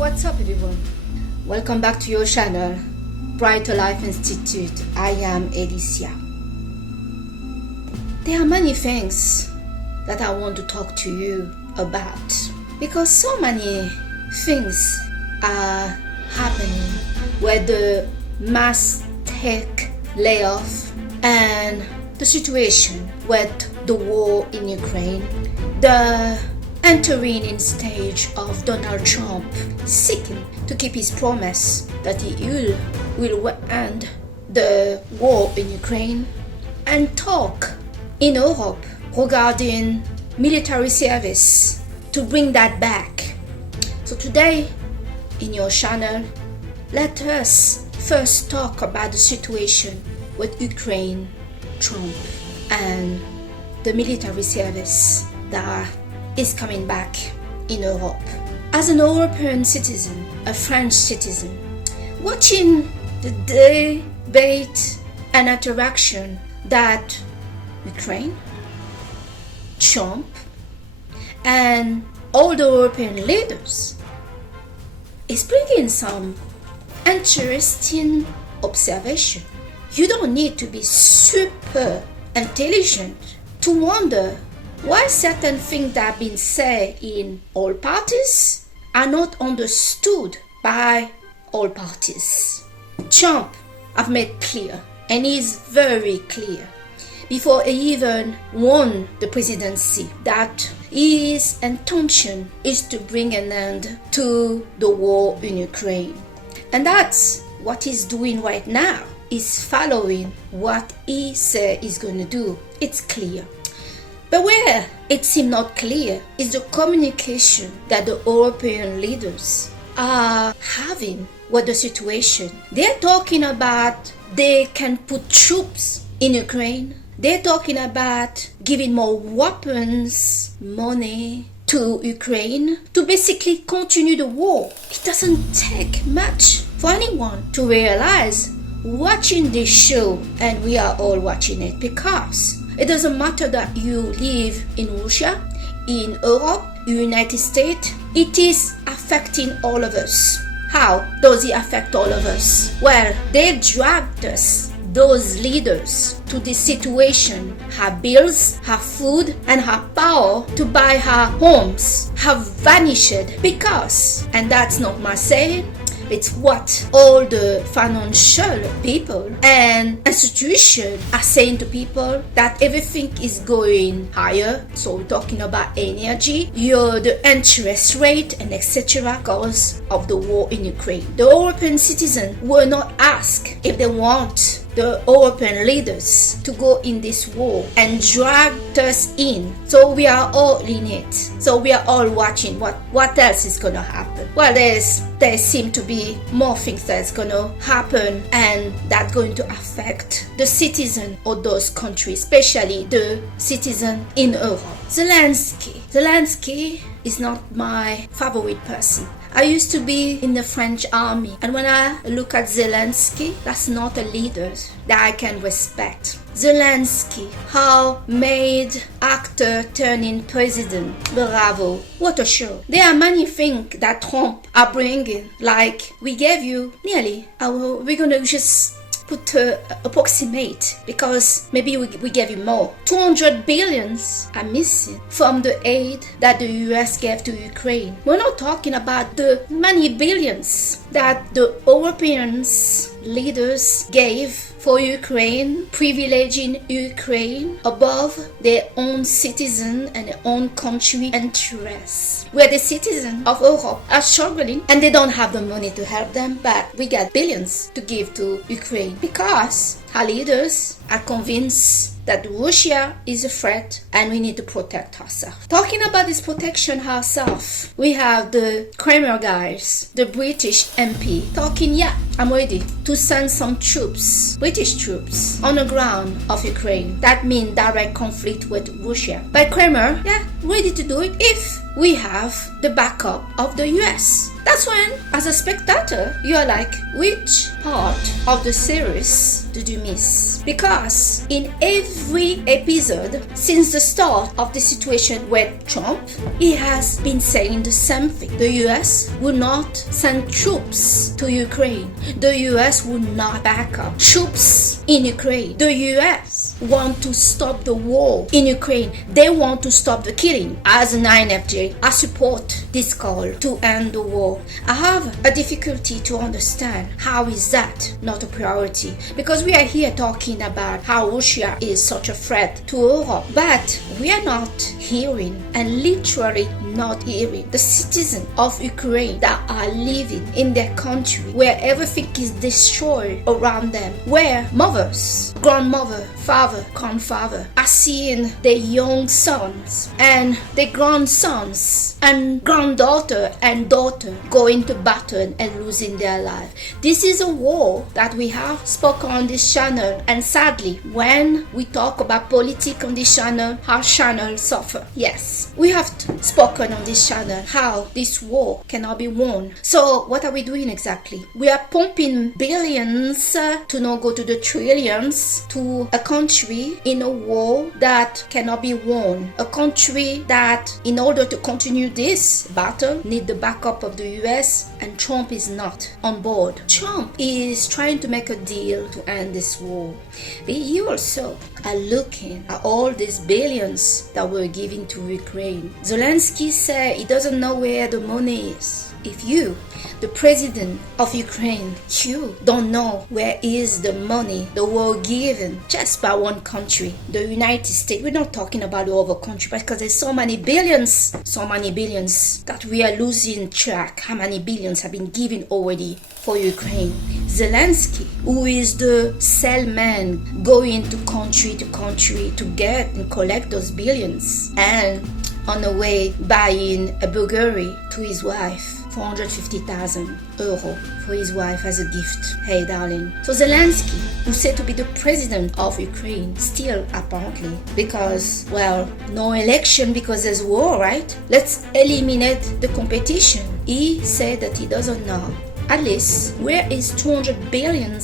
what's up everyone? Welcome back to your channel, Brighter Life Institute. I am Alicia. There are many things that I want to talk to you about because so many things are happening, whether mass tech layoff and the situation with the war in Ukraine, the entering in stage of Donald Trump seeking to keep his promise that he will end the war in Ukraine, and talk in Europe regarding military service to bring that back. So today in your channel, let us first talk about the situation with Ukraine, Trump, and the military service that is coming back in Europe. As an European citizen, a French citizen, watching the debate and interaction that Ukraine, Trump, and all the European leaders is bringing some interesting observation. You don't need to be super intelligent to wonder why certain things that have been said in all parties are not understood by all parties. Trump have made clear, and is very clear, before he even won the presidency, that his intention is to bring an end to the war in Ukraine. And that's what he's doing right now, is following what he said he's going to do. It's clear. But where it seems not clear is the communication that the European leaders are having with the situation. They're talking about they can put troops in Ukraine. They're talking about giving more weapons, money to Ukraine to basically continue the war. It doesn't take much for anyone to realize, watching this show, and we are all watching it, because it doesn't matter that you live in Russia, in Europe, United States, it is affecting all of us. How does it affect all of us? Well, they dragged us, those leaders, to this situation. Have bills, have food, and have power to buy our homes have vanished because, and that's not my saying, it's what all the financial people and institutions are saying to people, that everything is going higher. So we're talking about energy, the interest rate, and etc. because of the war in Ukraine. The European citizens were not asked if they want the European leaders to go in this war and drag us in. So we are all in it. So we are all watching what else is going to happen. Well, there seem to be more things that's going to happen, and that's going to affect the citizen of those countries, especially the citizen in Europe. Zelensky is not my favorite person. I used to be in the French army, and when I look at Zelensky, that's not a leader that I can respect. Zelensky, how made actor turning president. Bravo, what a show. There are many things that Trump are bringing, like we gave you nearly, we're gonna just put approximate, because maybe we gave you more. 200 billions are missing from the aid that the US gave to Ukraine. We're not talking about the many billions that the Europeans leaders gave for Ukraine, privileging Ukraine above their own citizen and their own country interests, where the citizens of Europe are struggling and they don't have the money to help them, but we got billions to give to Ukraine because our leaders are convinced that Russia is a threat and we need to protect ourselves. Talking about this protection ourselves, we have the Kramer guys, the British MP, talking, I'm ready to send some troops, British troops, on the ground of Ukraine. That means direct conflict with Russia. But Kramer, yeah, ready to do it if we have the backup of the US. That's when, as a spectator, you're like, which part of the series did you miss? Because in every episode since the start of the situation with Trump, he has been saying the same thing. The US will not send troops to Ukraine. The US will not back up troops in Ukraine. The US want to stop the war in Ukraine. They want to stop the killing. As an INFJ, I support this call to end the war. I have a difficulty to understand how is that not a priority, because we are here talking about how Russia is such a threat to Europe, but we are not hearing, and literally not hearing, the citizens of Ukraine that are living in their country where everything is destroyed around them, where mothers, grandmother, father, grandfather are seeing their young sons and their grandsons and granddaughter and daughter going to battle and losing their life. This is a war that we have spoken on this channel, and sadly, when we talk about politics on this channel, our channel suffer. Yes, we have spoken on this channel how this war cannot be won. So what are we doing exactly? We are pumping billions to not go to the trillions to a country in a war that cannot be won. A country that, in order to continue this battle, need the backup of the US, and Trump is not on board. Trump is trying to make a deal to end this war. But you also are looking at all these billions that were given to Ukraine. Zelensky said he doesn't know where the money is. If you, the president of Ukraine, you don't know where is the money that were given just by one country, the United States. We're not talking about the other country, because there's so many billions that we are losing track how many billions have been given already for Ukraine. Zelensky, who is the salesman going to country to get and collect those billions, and on the way buying a Bulgari to his wife, 450,000 euro for his wife as a gift. Hey darling. So Zelensky, who said to be the president of Ukraine, still apparently, because, well, no election because there's war, right? Let's eliminate the competition. He said that he doesn't know at least where is $200 billion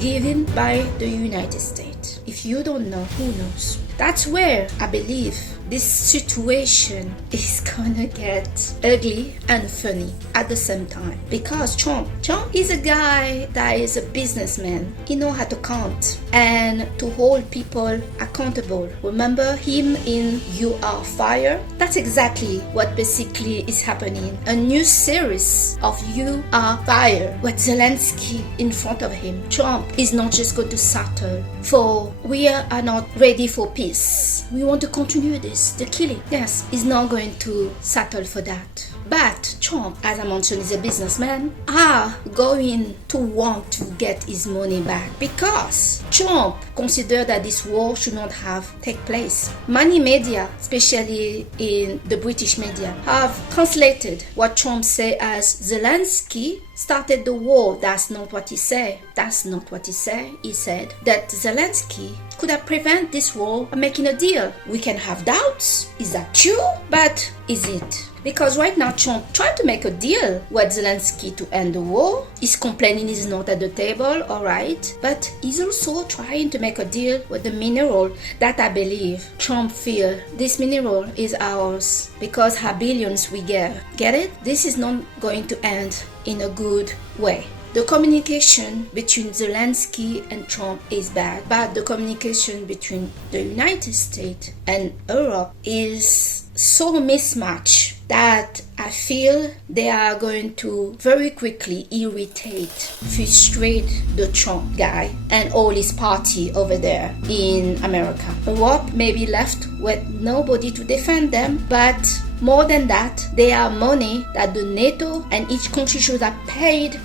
given by the United States. If you don't know, who knows? That's where I believe this situation is gonna get ugly and funny at the same time. Because Trump is a guy that is a businessman. He knows how to count and to hold people accountable. Remember him in You Are Fired? That's exactly what basically is happening. A new series of You Are Fired with Zelensky in front of him. Trump is not just going to settle for we are not ready for peace. We want to continue this, the killing. Yes, he's not going to settle for that. But Trump, as I mentioned, is a businessman, are going to want to get his money back, because Trump considered that this war should not have take place. Many media, especially in the British media, have translated what Trump said as Zelensky started the war. That's not what he said. That's not what he said. He said that Zelensky could have prevented this war by making a deal. We can have doubts. Is that true? But is it? Because right now Trump tried to make a deal with Zelensky to end the war. He's complaining he's not at the table, alright. But he's also trying to make a deal with the mineral that I believe Trump feels this mineral is ours because how billions we get. Get it? This is not going to end in a good way. The communication between Zelensky and Trump is bad, but the communication between the United States and Europe is so mismatched that I feel they are going to very quickly irritate, frustrate the Trump guy and all his party over there in America. Europe may be left with nobody to defend them, but more than that, they have money that the NATO and each country should have paid,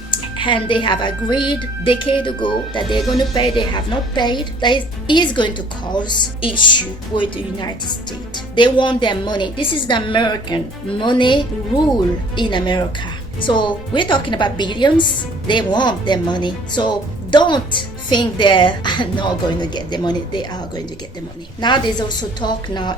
and they have agreed decade ago that they're going to pay. They have not paid. That is going to cause issue with the United States. They want their money. This is the American money rule in America. So we're talking about billions. They want their money. So don't think they are not going to get the money. They are going to get the money. Now there's also talk now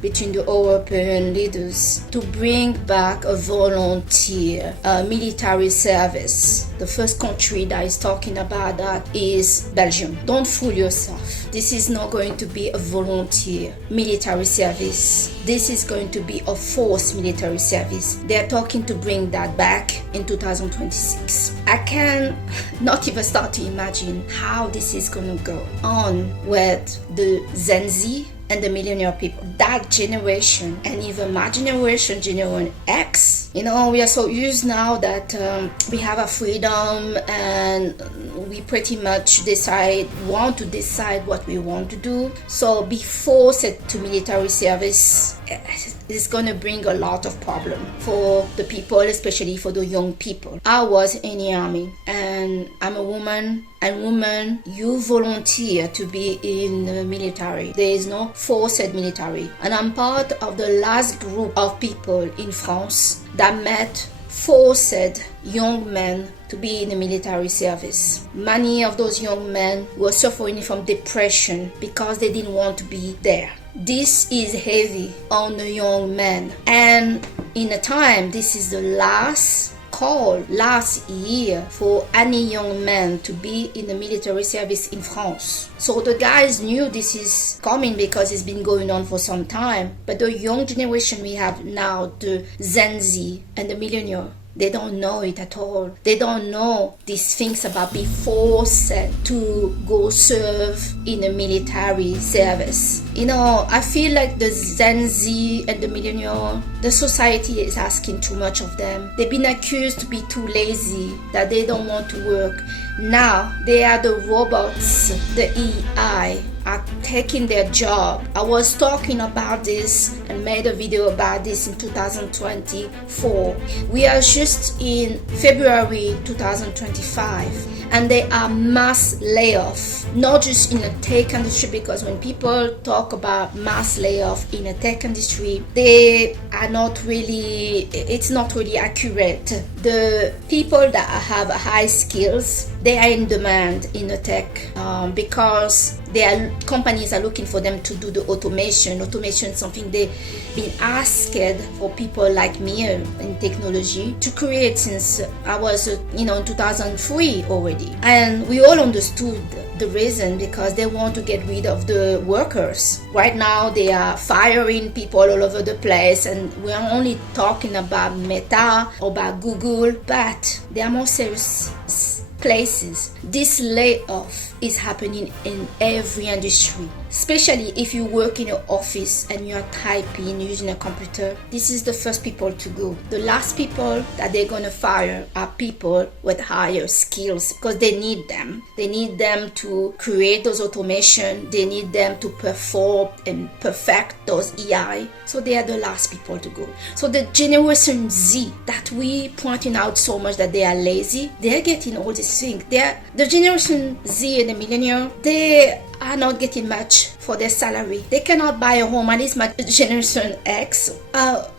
between the European leaders to bring back a volunteer military service. The first country that is talking about that is Belgium. Don't fool yourself. This is not going to be a volunteer military service. This is going to be a forced military service. They're talking to bring that back in 2026. I can not even start to imagine how this is going to go on with the Gen Z and the millennial people, that generation, and even my generation, Generation X. We are so used now that we have a freedom and we pretty much want to decide what we want to do. So be forced to military service is going to bring a lot of problem for the people, especially for the young people. I was in the army and I'm a woman, and women, you volunteer to be in the military. There is no forced military. And I'm part of the last group of people in France that met forced young men to be in the military service. Many of those young men were suffering from depression because they didn't want to be there. This is heavy on the young men. And in a time, this is the last year for any young man to be in the military service in France. So the guys knew this is coming because it's been going on for some time. But the young generation we have now, the Gen Z and the millennial, they don't know it at all. They don't know these things about being forced to go serve in a military service. I feel like the Gen Z and the millennial, the society is asking too much of them. They've been accused to be too lazy, that they don't want to work. Now they are the robots, the AI are taking their job. I was talking about this and made a video about this in 2024. We are just in February 2025 and there are mass layoffs, not just in the tech industry, because when people talk about mass layoff in the tech industry, it's not really accurate. The people that have high skills, they are in demand in the tech because companies are looking for them to do the automation. Automation is something they've been asked for people like me in technology to create since I was in 2003 already. And we all understood the reason, because they want to get rid of the workers. Right now they are firing people all over the place, and we are only talking about Meta or about Google, but there are more serious places. This layoff is happening in every industry, especially if you work in an office and you're typing using a computer. This is the first people to go. The last people that they're going to fire are people with higher skills, because they need them. They need them to create those automation. They need them to perform and perfect those AI. So they are the last people to go. So the Generation Z that we pointing out so much that they are lazy, they're getting all these things. The Generation Z and the millennial, they are not getting much for their salary. They cannot buy a home. At least my Generation X,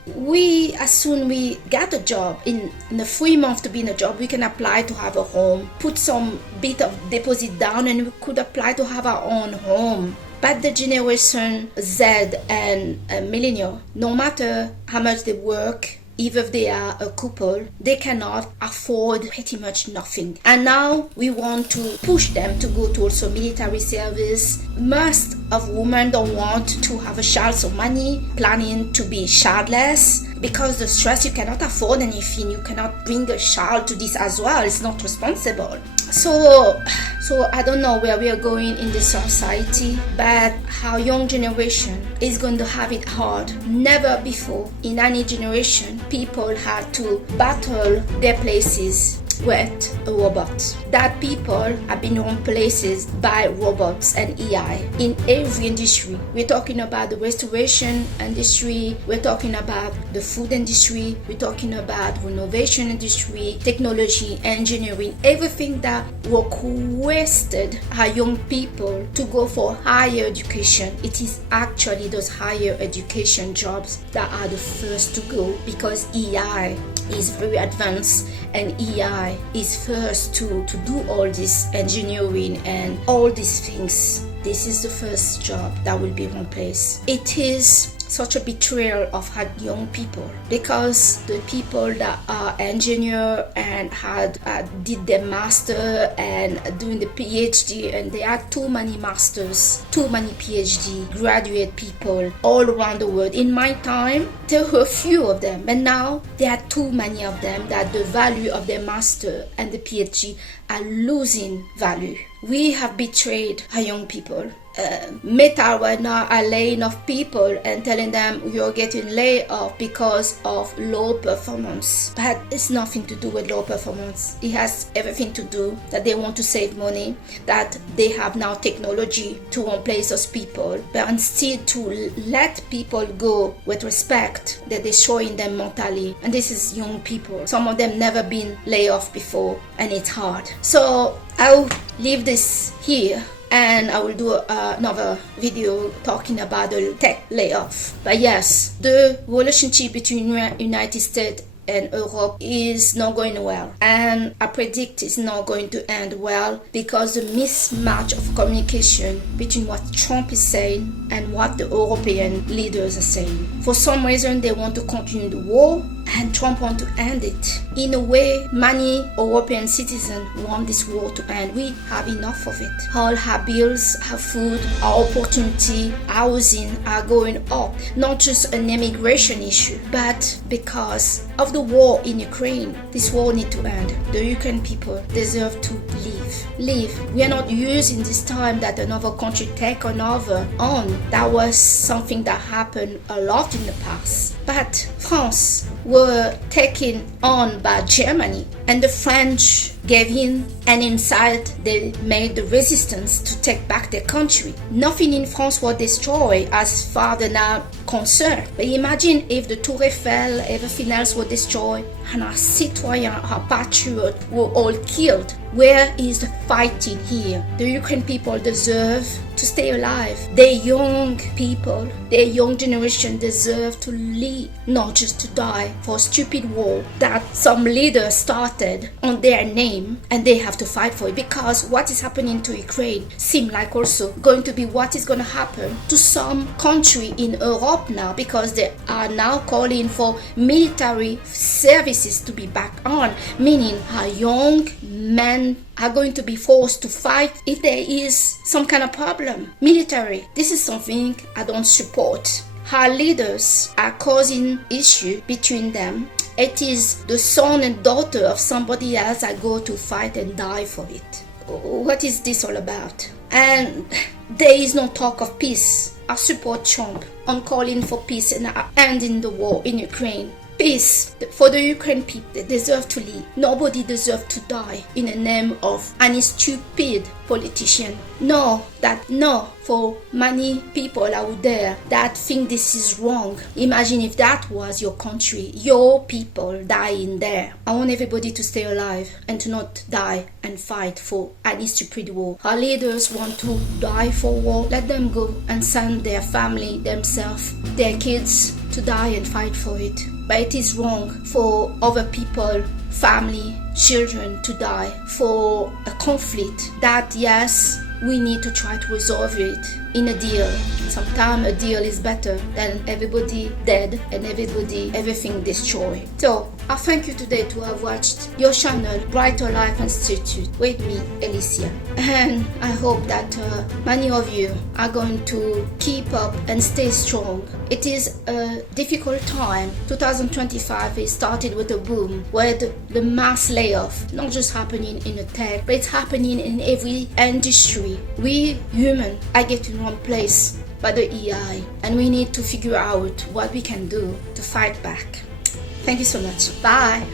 we as soon we get a job, in the 3 months to be in a job, we can apply to have a home, put some bit of deposit down, and we could apply to have our own home. But the Generation Z and millennial, no matter how much they work, even if they are a couple, they cannot afford pretty much nothing. And now we want to push them to go to also military service. Most of women don't want to have a child, so many planning to be childless. Because the stress, you cannot afford anything, you cannot bring a child to this as well, it's not responsible. So I don't know where we are going in this society, but our young generation is going to have it hard. Never before in any generation, people had to battle their places with a robot. That people have been replaced by robots and AI in every industry. We're talking about the restoration industry, we're talking about the food industry, we're talking about renovation industry, technology, engineering, everything that requested our young people to go for higher education. It is actually those higher education jobs that are the first to go, because AI is very advanced, and AI is first to do all this engineering and all these things. This is the first job that will be replaced. It is such a betrayal of young people, because the people that are engineer and did their master and doing the PhD, and there are too many masters, too many PhD graduate people all around the world. In my time, there were few of them, but now there are too many of them that the value of their master and the PhD are losing value. We have betrayed our young people. Meta right now are laying off people and telling them you're getting laid off because of low performance. But it's nothing to do with low performance. It has everything to do that they want to save money, that they have now technology to replace those people. But instead to let people go with respect, they're destroying them mentally. And this is young people. Some of them never been laid off before, and it's hard. So I'll leave this here, and I will do another video talking about the tech layoff. But yes, the relationship between United States and Europe is not going well, and I predict it's not going to end well, because the mismatch of communication between what Trump is saying and what the European leaders are saying. For some reason, they want to continue the war, and Trump wants to end it. In a way, many European citizens want this war to end. We have enough of it. All our bills, our food, our opportunity, housing are going up. Not just an immigration issue, but because of the war in Ukraine. This war needs to end. The Ukrainian people deserve to leave. We are not using this time that another country take another on. That was something that happened a lot in the past. But France were taken on by Germany, and the French gave in, and inside they made the resistance to take back their country. Nothing in France was destroyed as far as now concerned. But imagine if the Tour Eiffel, everything else was destroyed, and our citoyens, our patriots were all killed. Where is the fighting here? The Ukrainian people deserve to stay alive. Their young people, their young generation deserve to live, not just to die for a stupid war that some leaders started on their name, and they have to fight for it. Because what is happening to Ukraine seems like also going to be what is going to happen to some country in Europe now, because they are now calling for military services to be back on, meaning our young men are going to be forced to fight if there is some kind of problem. Military, this is something I don't support. Our leaders are causing issue between them. It is the son and daughter of somebody else that go to fight and die for it. What is this all about? And there is no talk of peace. I support Trump on calling for peace and ending the war in Ukraine. Peace for the Ukrainian people. They deserve to live. Nobody deserves to die in the name of any stupid politician. No, for many people out there that think this is wrong. Imagine if that was your country, your people dying there. I want everybody to stay alive and to not die and fight for any stupid war. Our leaders want to die for war. Let them go and send their family, themselves, their kids to die and fight for it. But it is wrong for other people, family, children to die for a conflict that, yes, we need to try to resolve it in a deal. Sometimes a deal is better than everybody dead and everything destroyed. So I thank you today to have watched your channel Brighter Life Institute with me, Alicia, and I hope that many of you are going to keep up and stay strong. It is a difficult time. 2025 is started with a boom where the mass layoff not just happening in the tech, but it's happening in every industry. We human are getting replaced by the AI, and we need to figure out what we can do to fight back. Thank you so much. Bye.